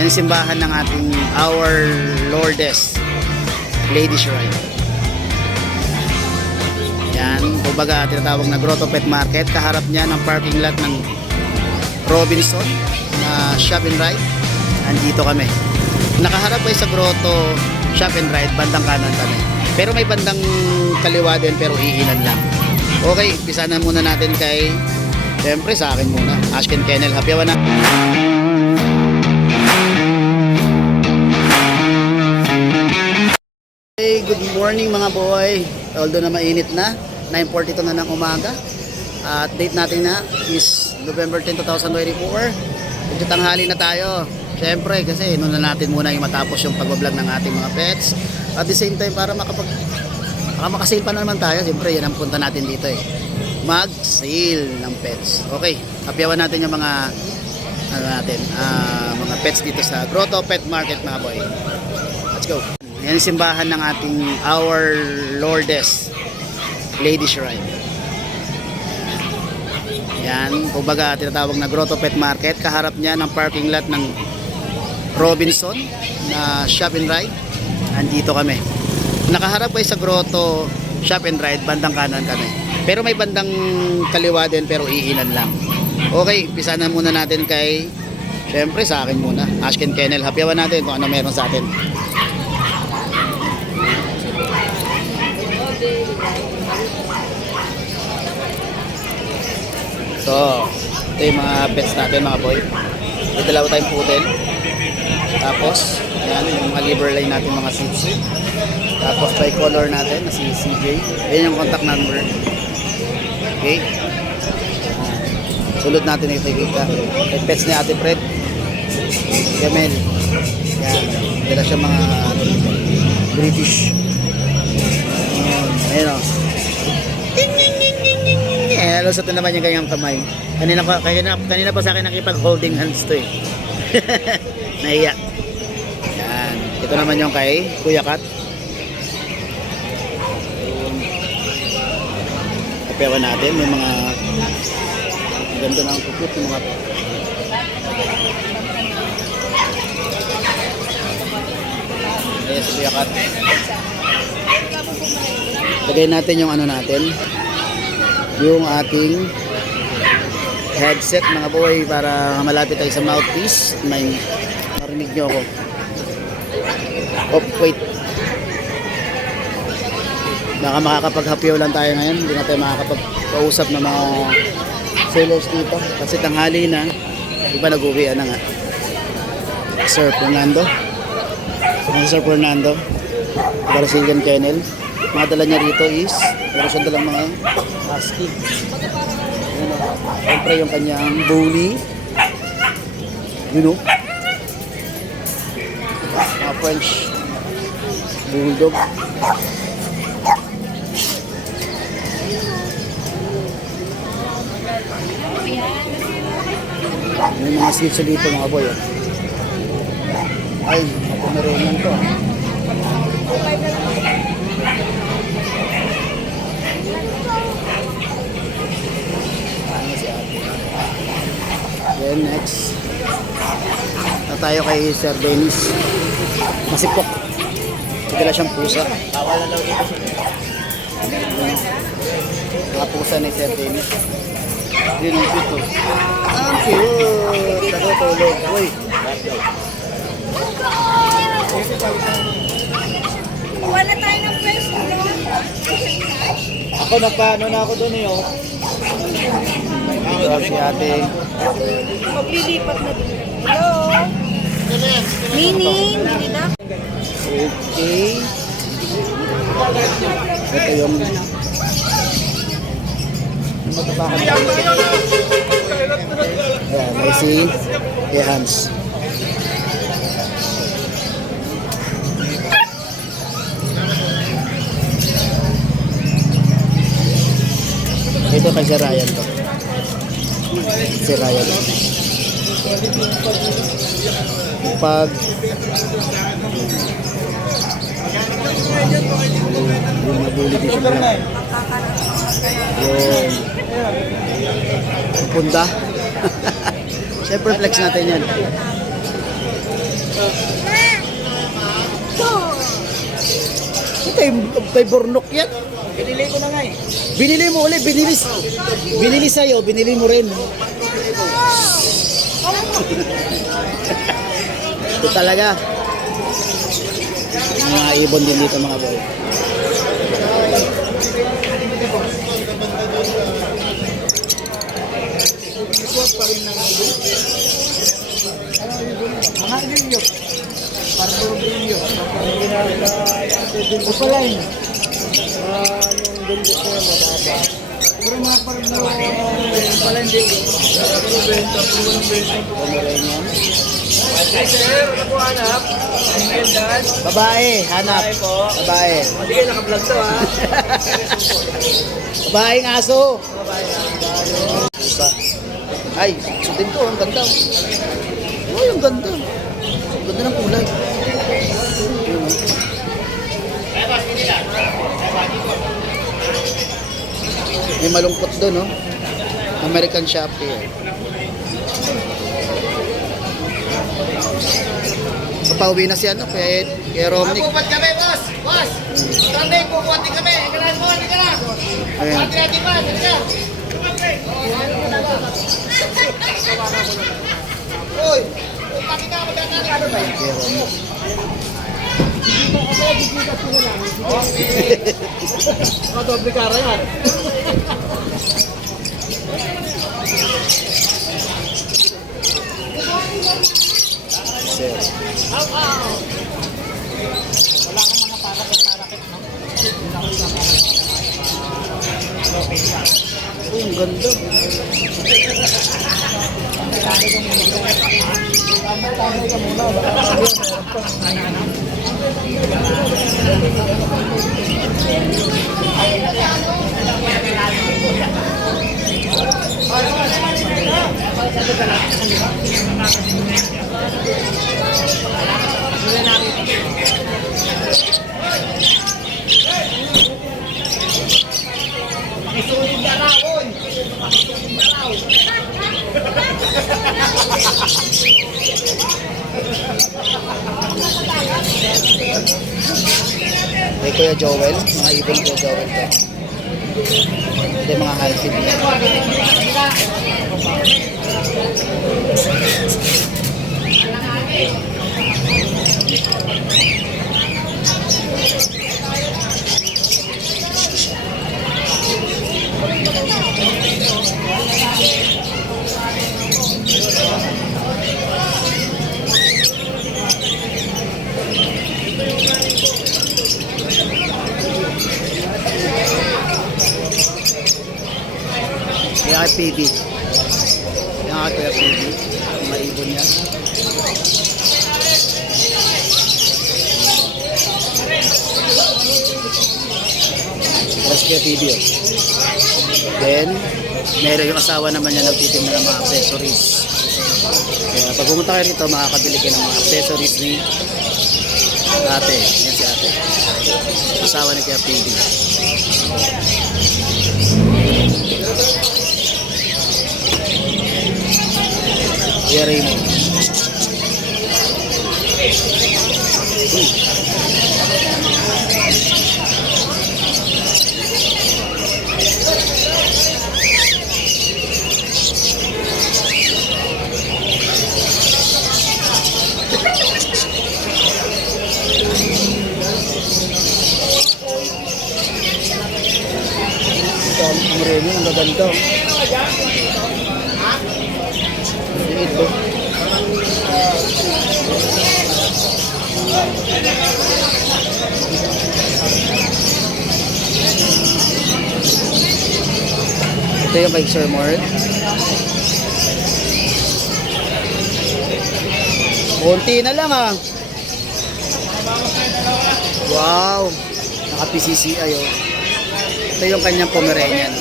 Yan ang simbahan ng ating Our Lourdes Lady Shrine. Yan, kumbaga tinatawag na Grotto Pet Market. Kaharap niya ng parking lot ng Robinson na Shop and Ride. Andito kami. Nakaharap ay sa Grotto Shop and Ride, bandang kanan kami. Pero may bandang kaliwa din, pero iilan lang. Okay, umpisa na muna natin kay, siyempre sa akin muna, Ashken Kennel. Hapyawan na. Hey, good morning mga boy. Although na mainit na, 9:42 na ng umaga. At date natin na is November 10, 2024. Medyo tanghali na tayo. Siyempre kasi noon na natin muna yung matapos yung pag-vlog ng ating mga pets. At the same time para makasale pa naman tayo. Siyempre yan ang punta natin dito eh. Mag-sale ng pets. Okay, hapyawan natin yung mga mga pets dito sa Grotto Pet Market mga boy. Let's go. Yan ang simbahan ng ating Our Lourdes Lady Shrine. Yan, kumbaga tinatawag na Grotto Pet Market. Kaharap niya ng parking lot ng Robinson na Shop and Ride. Andito kami. Nakaharap ay sa Grotto Shop and Ride, bandang kanan kami. Pero may bandang kaliwa din, pero iilan lang. Okay, umpisa na muna natin kay, siyempre sa akin muna, Ashken Kennel. Hapyawan natin kung ano meron sa atin. So, ito yung mga pets natin mga boy. May dalawa tayong poodle. Tapos, yan yung mga liver line natin mga seeds. Tapos bicolor natin na si CJ. Ayan yung contact number. Okay. Sulod natin ito kita. May pets ni Ate Fred. Camel. Yan. Dala siya mga British. Ayan o. Lusot na naman yung kanyang kamay. Kanina pa sa akin nakipag holding hands to eh. Nahiya. Yan. Ito naman yung kay Kuya Kat. Kapewan natin. May mga ganda ng kukut yung mga ayan si Kuya Kat. Lagay natin yung ano natin, yung ating headset mga boy para malapit tayo sa mouthpiece. May marinig nyo ako. Oh, wait. Baka makakapaghapyaw lang tayo ngayon. Hindi na tayo makakapagpausap ng mga sellers dito. Kasi tanghali na. Iba nag-uwian na nga. Sir Fernando. Sir Fernando. Brazilian Kennel. Mga dala niya rito is meron siya dalang mga husky. Siyempre yung kanyang bully, you know, mga French bulldog. May mga switch dito mga boy. Ay, ako meron yan to. Then next na tayo kay Sir Dennis. Masipok. Bigla siyang pusa. Wala daw dito siya. Mga pusa ni Sir Dennis. Yun ang cute. Ang cute. Nagutulog. Uy. Wala tayo ng place dito. Ako nagpaano na ako doon eh oh. Ito si ate. Maglilipat na din. Hello? Mini na. Okay. Ito yung matapakan. Ayan, may si Hans. Ito kay si Ryan to. Si Ryan. Pag yung nabuli din siya lang. Yung punda. Siyempre flex natin yan. Kay Bornok yan. Pinili ko na nga eh. Binili mo ulit, binili sa'yo, binili mo rin. Ito talaga. Mga ibon din dito mga boy. Mga ilyo. Parang ilyo. Upaline. Yung bundok ko yung mababa. Pero mga parang upaline din. Pomeranian. Ay sir, ano po hanap? Single dan? Babae, hanap. Babae po. Babae. Hindi kayo naka-vlog to ha. Babaeng aso. Babae lang. Isa. Ay, so din to, ang ganda. Oh, yung ganda. Ang ganda ng kulay. Yun, oh. May malungkot doon, no? American Shopee. Papauwi na si ano, kaya Romnick. Mapupat kami, boss! Boss! Sunday, kukuhatin kami! Ikalaan mo, hindi ka na! Ayan. Kukuhatin natin ba? Hindi ka! Uy! Pati ka, magkakari! Ano ba yan? Kaya Romnick. Mga doble kara yan. Sir. Wala kang mga parakit, no? Uy, ang ganda. Makisulit na raon! Kay Kuya Joel, mga ibon Kuya Joel to. Ito yung mga halsip niya. Kaya kay PB. Kaya kay Kuya PB. Mga ibon niya. Tapos Kuya PB. Oh. Then, meron yung asawa naman niya nagtitinda ng mga accessories. Kaya pag pumunta kayo rito, makakabili kayo ng mga accessories ni ate. Yan si ate. Asawa ni Kuya PB. Kuya Raymond. Ito, ang Raymond, ang gaganda. Ito. Ito yung kay Sir Mort. Konti na lang ah. Wow. Naka-PCCI oh. Ito yung kanyang Pomeranian.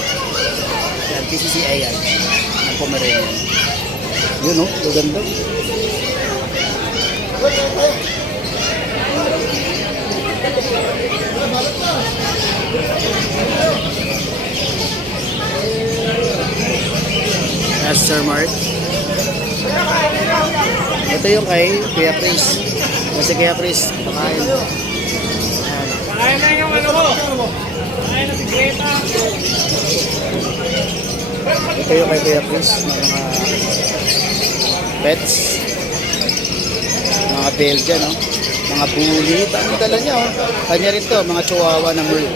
Yan, PCCI yan. Ang Pomeranian. Yun oh, gaganda. Yes, Sir Mark. Ito yung kay Kuya Chris. Kasi kaya Chris, pakain. Kaya na yung ano mo. Kaya na si Greta. Ito yung kay Kuya Chris ng mga pets. Mga Belgian, no? Mga bully. Ang dala niya, oh. Kanya rin to, mga chihuahua na merl.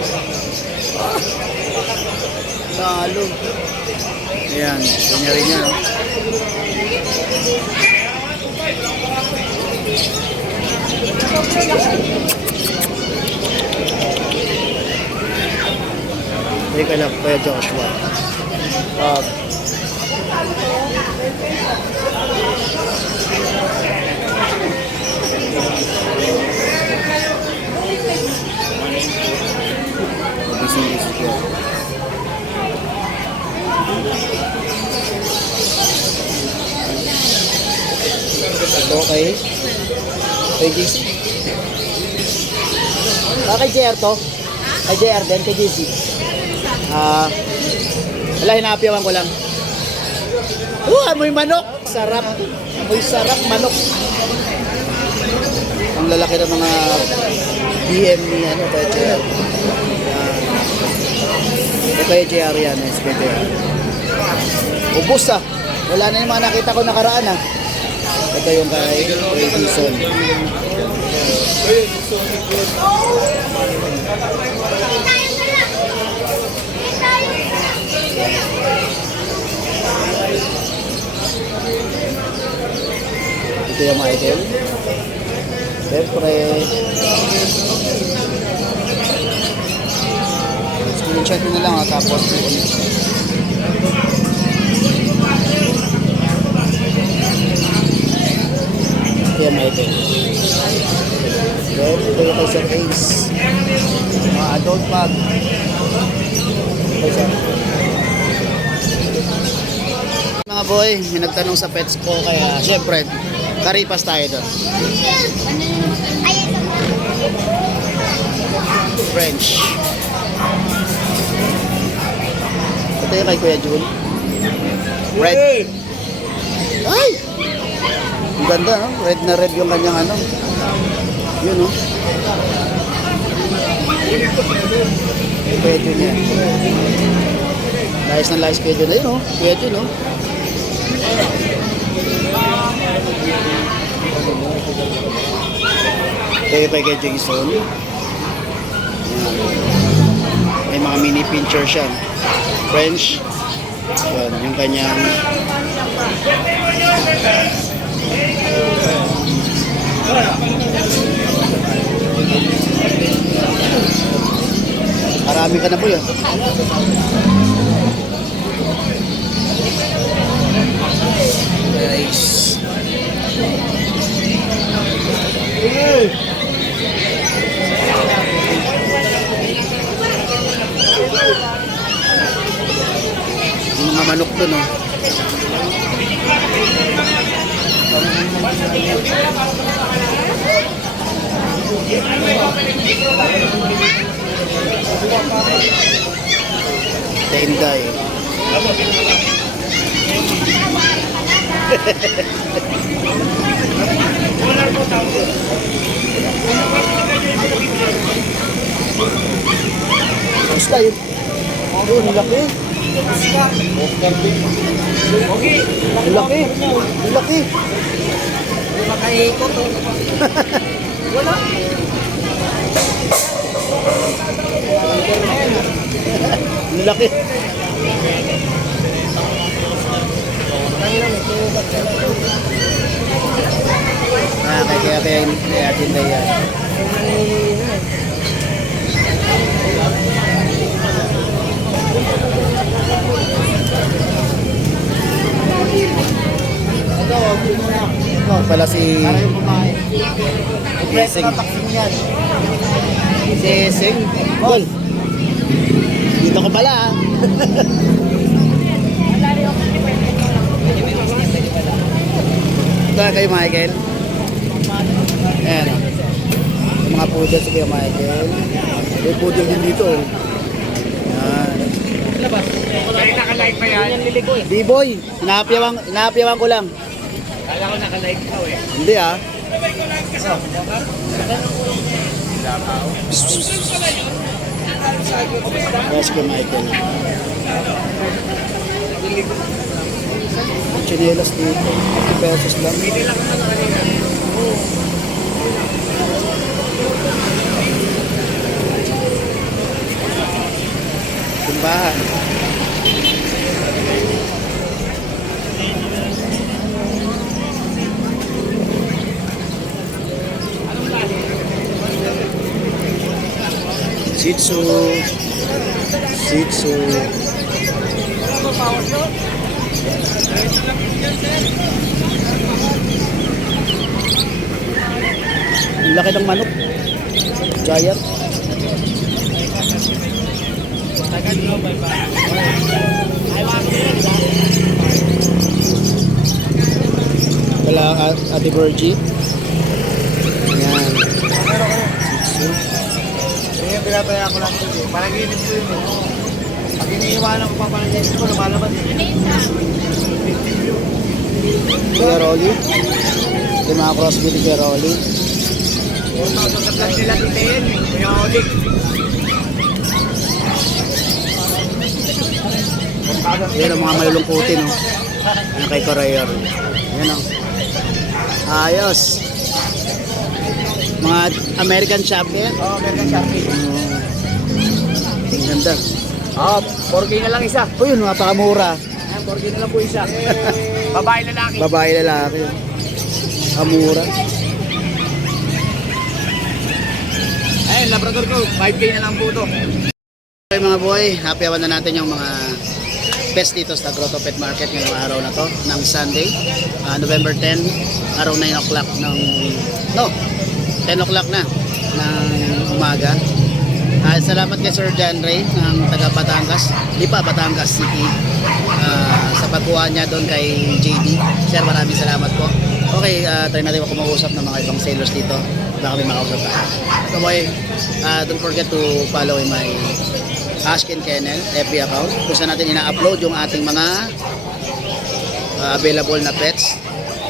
Lalo. Ayan, kanya rin niya, no? Teka lang, Kuya Joshua. Busy ko. Ito kay JC. Kay JR to? Kay JR din, kay JC. Wala, hinapiawan ko lang. Amoy manok! Sarap. Amoy sarap manok. Ang lalaki ng mga BM ni ano, kay JR. Ito kay JR yan, kay JR. Ubus ah. Wala na yung mga nakita ko nakaraan ah. Ito yung kay Edison. Ito yung Michael. Siyempre, screenshot nyo na lang ha, tapos ito yung Michael. Then, ito yung kay Sir Ace. Mga adult pag. Mga boy, may nagtanong sa pets ko kaya syempre, karipas tayo doon. French. Ito yung kay Kuya Jun. Red. Ay! Ang ganda, no? Red na red yung kanyang ano. Yun, no? Kuya Jun yan. Layas ng layas Kuya Jun. Ayun, no? Kuya Jun, no? Ito yung kay Jason. May mga mini pincher siya. French. Yan, yung kanyang marami ka na po yan. Guys. Yung mga manok doon, oh. Tenday. Basta yun. Ang laki. Ang laki. Ang laki. Makaikot to. Wala. Ang laki. Kaya atin na yan. Ito pala si Sing. Si Sing. Gol. Dito ko pala ah. Ito kay Michael. Ayan. Yung mga poodle si Kuya Michael. May poodle din dito. Ayan. Kaya naka-live pa yan. B-boy, inaapyawan ko lang. Kala ko naka-live ka eh. Hindi ah. Rescue Michael. Chinelas dito. 50 pesos lang. Simbahan. Shih Tzu. Shih Tzu. Ang laki ng manok. Giant. Wala Ate Virgie. Ayan. Shih Tzu. Kaya pinapaya ko lang ito. Panaginip ko yun. Pag iniiwanan ko pa panaginip ko, lumalabas yun. Kuya Rolly. Yung mga crossbreed ni Kuya Rolly. Sa nila titiin. Kuya Odik. Yan ang mga malulungkutin, no? Yan kay Courier. Yan, no? Ayos. Mga American Sharpie. Oo, American Sharpie. Ang ganda. Oo, 4K na lang isa. O yun, napakamura. Ayan, 4K na lang po isa. Babae lalaki. Babae lalaki. Kamura. Ayun, Labrador ko, 5K na lang po to. Okay mga boy, happy awan na natin yung mga best dito sa Grotto Pet Market ngayong araw na to ng Sunday, November 10, araw 9 o'clock ng 10 o'clock na ng umaga. Salamat kay Sir John Ray ng taga Batangas, Lipa, Batangas City, sa pagkuha niya doon kay JD. Sir, maraming salamat po. Okay, try natin kumausap ng mga ibang sellers dito. Baka kami makausap pa. So boy, don't forget to follow my Ashken Kennel FB account kung saan natin ina-upload yung ating mga available na pets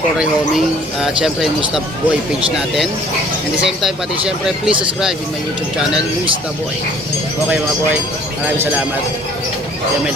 for rehoming. Siyempre yung Musta Boy page natin. And the same time, pati siyempre please subscribe in my YouTube channel, Musta Boy. Okay mga boy, maraming salamat. Yamel.